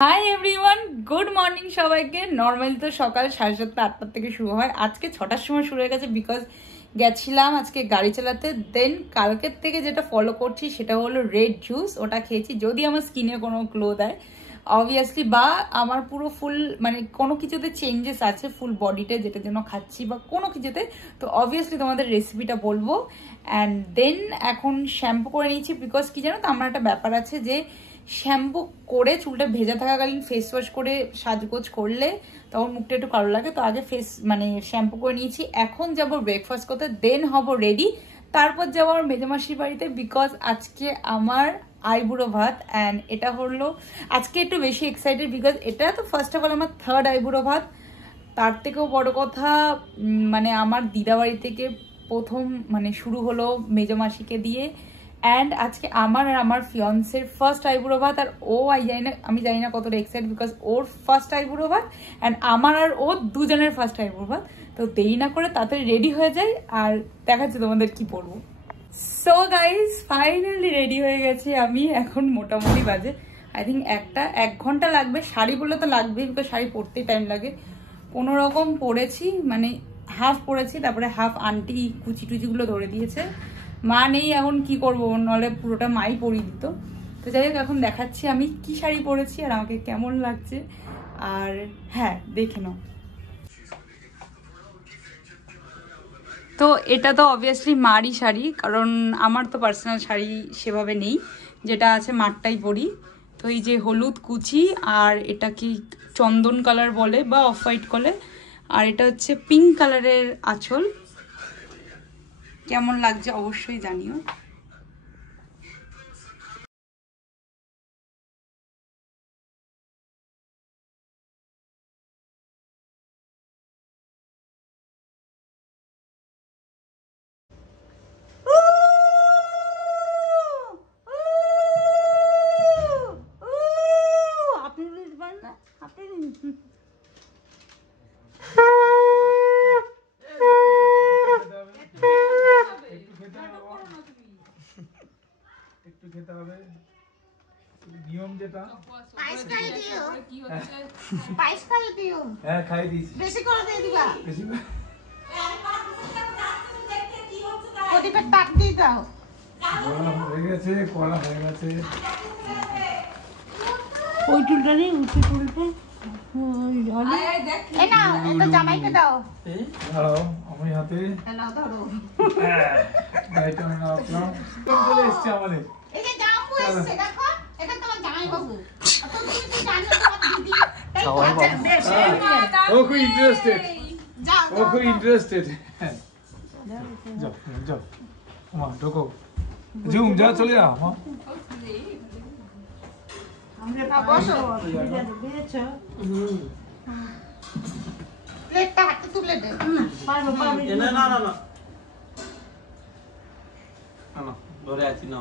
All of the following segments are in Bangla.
হাই এভরিওয়ান, গুড মর্নিং সবাইকে। নর্মালি তো সকাল 7:30 8টার থেকে শুরু হয়, আজকে 6টার সময় শুরু হয়ে গেছে বিকজ গেছিলাম আজকে গাড়ি চালাতে। দেন কালকের থেকে যেটা ফলো করছি সেটা হলো রেড জুস, ওটা খেয়েছি। যদি আমার স্কিনে কোনো গ্লো দেয় অবভিয়াসলি, বা আমার পুরো ফুল মানে কোনো কিছুতে চেঞ্জেস আছে ফুল বডিতে যেটার জন্য খাচ্ছি বা কোনো কিছুতে, তো অবভিয়াসলি তোমাদের রেসিপিটা বলবো। অ্যান্ড দেন এখন শ্যাম্পু করে নিয়েছি বিকজ কি জানো তো, আমার একটা ব্যাপার আছে যে শ্যাম্পু করে চুলটা ভেজা থাকাকালীন ফেস ওয়াশ করে সাজগোজ করলে তখন মুখটা একটু কালো লাগে। তো আগে ফেস মানে শ্যাম্পু করে নিয়েছি, এখন যাব ব্রেকফাস্ট করতে, দেন হব রেডি, তারপর যাবো আমার মেজমাসির বাড়িতে বিকজ আজকে আমার আইবুড়ো ভাত। অ্যান্ড এটা হলো আজকে একটু বেশি এক্সাইটেড বিকজ এটা তো ফার্স্ট অফ অল আমার থার্ড আইবুড়ো ভাত। তার থেকেও বড় কথা মানে আমার দিদাবাড়ি থেকে প্রথম মানে শুরু হলো মেজমাসিকে দিয়ে। অ্যান্ড আজকে আমার আর আমার ফিয়ন্সের ফার্স্ট আইবুড়ো ভাত। আর ও আমি জানি না কতটা এক্সাইটেড বিকজ ওর ফার্স্ট আইবুড়ো ভাত অ্যান্ড আমার আর ও দুজনের ফার্স্ট আইবুড়ো ভাত। তো দেরি না করে তাড়াতাড়ি রেডি হয়ে যাই আর দেখাচ্ছি তোমাদের কি পরবো। সো গাইজ ফাইনালি রেডি হয়ে গেছি আমি। এখন মোটামুটি বাজে আই থিঙ্ক 1 ঘন্টা লাগবে। শাড়ি পরলে তো লাগবেই বিকজ শাড়ি পরতেই টাইম লাগে। কোনো রকম পরেছি, মানে হাফ পরেছি, তারপরে হাফ আন্টি কুচি টুচিগুলো ধরে দিয়েছে। মা নেই এখন কি করবো, নাহলে পুরোটা মাই পরিয়ে দিত। তো যাই হোক এখন দেখাচ্ছি আমি কি শাড়ি পরেছি আর আমাকে কেমন লাগছে। আর হ্যাঁ দেখে নাও। তো এটা তো অবভিয়াসলি মারই শাড়ি, কারণ আমার তো পার্সোনাল শাড়ি সেভাবে নেই, যেটা আছে মারটাই পরি। তো এই যে হলুদ কুচি, আর এটা কি চন্দন কালার বলে বা অফ হোয়াইট বলে, আর এটা হচ্ছে পিঙ্ক কালারের আঁচল। কেমন লাগছে অবশ্যই জানিও। নিয়ম যেটা পায়েস খাই দিও, কি হচ্ছে পায়েস খাই দিও, হ্যাঁ খাই দিছি, বেশি করে দিয়ে দিবা, বেশি করে প্রদীপের তাক দিয়ে দাও। হয়ে গেছে, করা হয়ে গেছে। ওই চুলটা নেই উঠে চুলটা এই না, এটা জামাইকে দাও। দাঁড়াও আমি হাতে নাও ধরো, এটা আমি রাখলাম। চলে এসছে আমাদের, এই যে জামু এসেছে দেখো, এটা তোমার জামাই বাবু। তুমি তো জানো তোমার দিদি, তাই ও খুব ইন্টারেস্টেড, যাও ও খুব ইন্টারেস্টেড। যাও যাও মা ঢোকো, ঝুম যা চলে যা মা। বসো, প্লেটটা হাতে তুলে দে। না না না না না ধরে আছি না,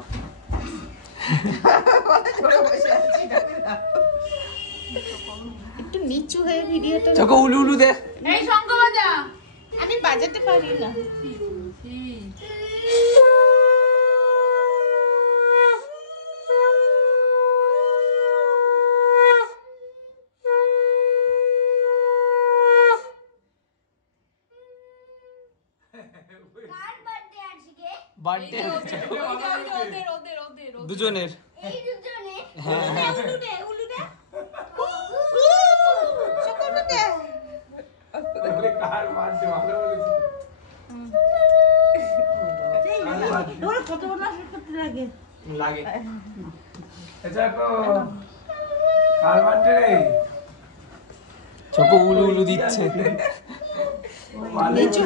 একটু নিচু হয়ে ভিডিওটা চকো উলু উলু দে। এই শঙ্খ বাজা। আমি বাজাতে পারি না। বার্থডে দুজনের। কার বার্থডে ভালো বলেছি, লাগে আচ্ছা কো কার বার্থডে রে, চকো উলু উলু দিচ্ছে। নিচু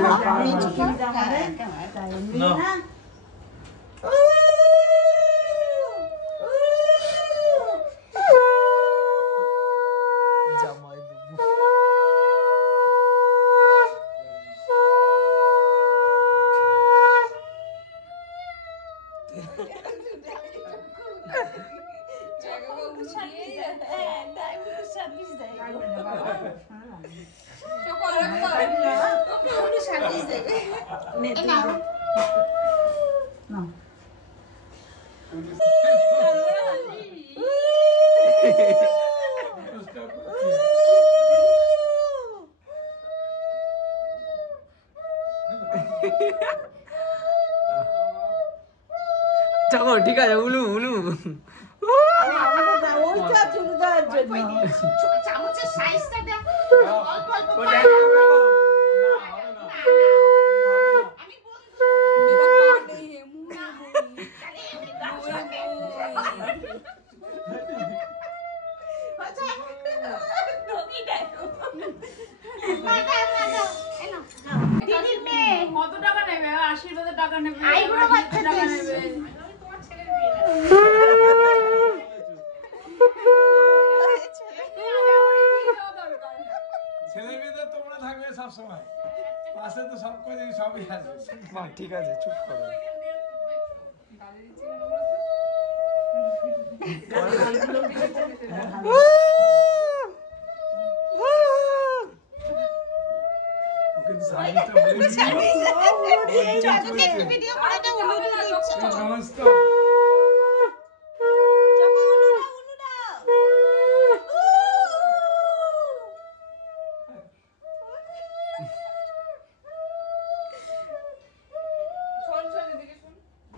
নিচু না জামাই বাবু চকো ঠিক আছে উলু উলু ওইটা চুলু দেওয়ার জন্য চামচের সাইজটা দেখ অল্প অল্প ওটা পানি। আমি বন্ধু আচ্ছা নবী দেখো না এলো দিদির মেয়ে কত টাকা নেবে? আশীর্বাদের টাকা নেবে, আইবুড়ো বাচ্চা টাকা নেবে। তোমার ছেলের বিয়ে ছেলের ভিতরে তোমরা থাকবে সবসময়, পাশে তো সব করে সবই আসবে। মা ঠিক আছে চুপ করো ওকে সার্ভিসটা বলে দিচ্ছি। চাচুকে একটু ভিডিও করে দাও উলু দিচ্ছে নমস্কার।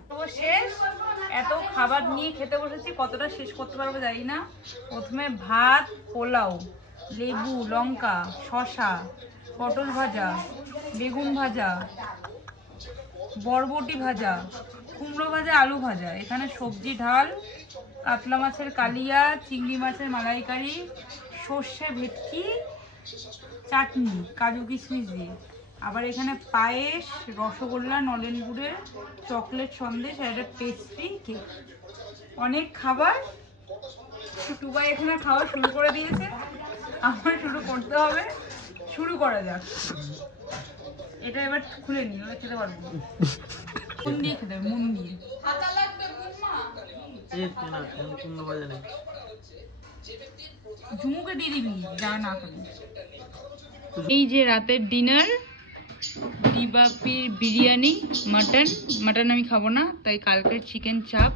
তো শেষ, এত খাবার নিয়ে খেতে বসেছি, কতটা শেষ করতে পারবো জানি না। প্রথমে ভাত, পোলাও, লেবু, লঙ্কা, শসা, পটল ভাজা, বেগুন ভাজা, বরবটি ভাজা, কুমড়ো ভাজা, আলু ভাজা, এখানে সবজি ঢাল, কাতলা মাছের কালিয়া, চিংড়ি মাছের মালাইকারি, সর্ষে ভেটকি, চাটনি, কাজু কিশমিশ দিয়ে, আবার এখানে পায়েস, রসগোল্লা, নলেন গুড়ের, চকলেট সন্দেশ আর একটা পেস্ট্রি কেক। অনেক খাবার। টুবাই এখানে খাওয়া শুরু করে দিয়েছে, আমার শুরু করতে হবে। শুরু করা যাক। এটা এবার খুলে নিই, ওরা খেতে পারবো না। মন দিয়ে খেতে হবে, মন দিয়ে। কুমড়ো ভাজা নেই ঝুমুকে দিয়ে দিবি যা না করে। এই যে রাতের ডিনার, ডিবাপির বিরিয়ানি, মাটন আমি খাবো না, তাই কালকের চিকেন চাপ।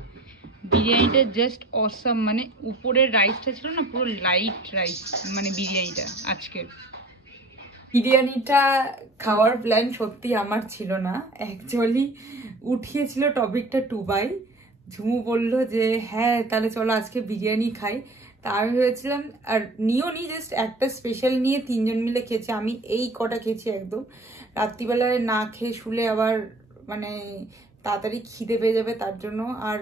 বিরিয়ানিটা জাস্ট অসাম, মানে উপরের রাইসটা ছিল না পুরো লাইট রাইস, মানে বিরিয়ানিটা আজকের। বিরিয়ানিটা খাওয়ার প্ল্যান সত্যি আমার ছিল না, অ্যাকচুয়ালি উঠিয়েছিল টপিকটা টুবাই। ঝুমু বলল যে হ্যাঁ তাহলে চলো আজকে বিরিয়ানি খাই। তা আমি ভেবেছিলাম, আর নিও নি, জাস্ট একটা স্পেশাল নিয়ে 3 জন মিলে খেয়েছি। আমি এই কটা খেয়েছি একদম। রাত্রিবেলায় না খেয়ে শুলে আবার মানে তাড়াতাড়ি খিদে পেয়ে যাবে তার জন্য। আর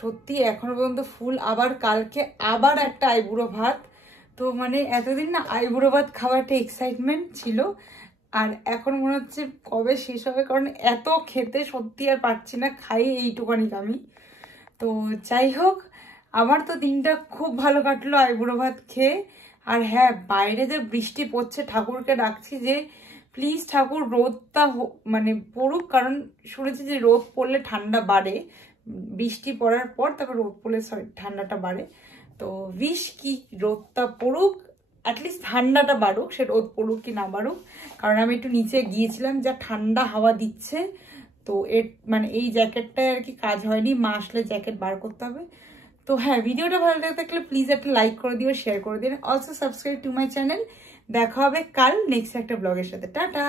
সত্যি এখনো পর্যন্ত ফুল। আবার কালকে আবার একটা আইবুড়ো ভাত। তো মানে এতদিন না আইবুড়ো ভাত খাওয়ার একটা এক্সাইটমেন্ট ছিল, আর এখন মনে হচ্ছে কবে শেষ হবে, কারণ এত খেতে সত্যি আর পারছি না, খাই এইটুকানি আমি। তো যাই হোক, আমার তো দিনটা খুব ভালো কাটলো আইবুড়ো ভাত খেয়ে। আর হ্যাঁ, বাইরে যে বৃষ্টি পড়ছে, ঠাকুরকে ডাকছি যে প্লিজ ঠাকুর রোদটা মানে পড়ুক, কারণ শুনেছি যে রোদ পড়লে ঠান্ডা বাড়ে, বৃষ্টি পড়ার পর তারপর রোদ পড়লে ঠান্ডাটা বাড়ে। তো উইশ কি রোদটা পড়ুক, অ্যাটলিস্ট ঠান্ডাটা বাড়ুক, সে রোদ পড়ুক কি না বাড়ুক। কারণ আমি একটু নিচে গিয়েছিলাম, যা ঠান্ডা হাওয়া দিচ্ছে, তো এর মানে এই জ্যাকেটটায় আর কি কাজ হয়নি, মা আসলে জ্যাকেট বার করতে হবে। তো হ্যাঁ, ভিডিওটা ভালো লাগে থাকলে প্লিজ একটা লাইক করে দিও, শেয়ার করে দিন, also subscribe to my channel. দেখা হবে কাল নেক্সট একটা ব্লগের সাথে। টাটা।